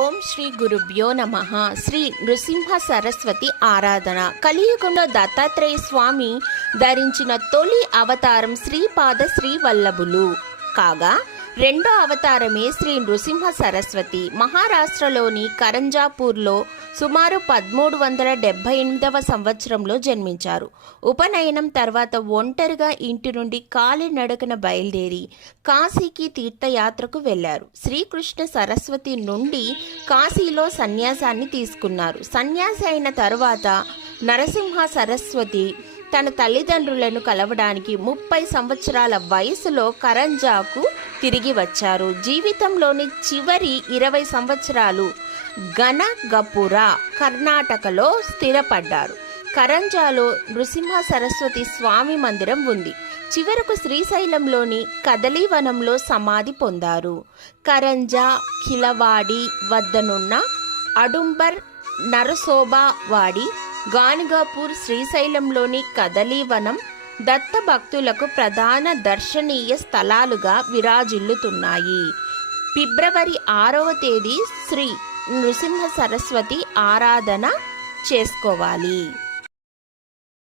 ఓం శ్రీ గురుభ్యో నమః. శ్రీ నృసింహ సరస్వతి ఆరాధన. కలియుగంలో దత్తాత్రేయ స్వామి ధరించిన తొలి అవతారం శ్రీపాద శ్రీవల్లభులు కాగా రెండో అవతారమే శ్రీ నృసింహ సరస్వతి. మహారాష్ట్రలోని కరంజాపూర్లో సుమారు 1378వ సంవత్సరంలో జన్మించారు. ఉపనయనం తర్వాత ఒంటరిగా ఇంటి నుండి కాలినడకన బయలుదేరి కాశీకి తీర్థయాత్రకు వెళ్లారు. శ్రీకృష్ణ సరస్వతి నుండి కాశీలో సన్యాసాన్ని తీసుకున్నారు. సన్యాసి అయిన తర్వాత నరసింహ సరస్వతి తన తల్లిదండ్రులను కలవడానికి 30 సంవత్సరాల వయసులో కరంజాకు తిరిగి వచ్చారు. జీవితంలోని చివరి 20 సంవత్సరాలు గనగపుర కర్ణాటకలో స్థిరపడ్డారు. కరంజాలో నృసింహ సరస్వతి స్వామి మందిరం ఉంది. చివరకు శ్రీశైలంలోని కదలీవనంలో సమాధి పొందారు. కరంజా ఖిలవాడి వద్దనున్న అడుంబర్ నరసోబావాడి, గానుగాపూర్, శ్రీశైలంలోని కదలీవనం దత్త భక్తులకు ప్రధాన దర్శనీయ స్థలాలుగా విరాజిల్లుతున్నాయి. ఫిబ్రవరి 6వ తేదీ శ్రీ నృసింహ సరస్వతి ఆరాధన చేసుకోవాలి.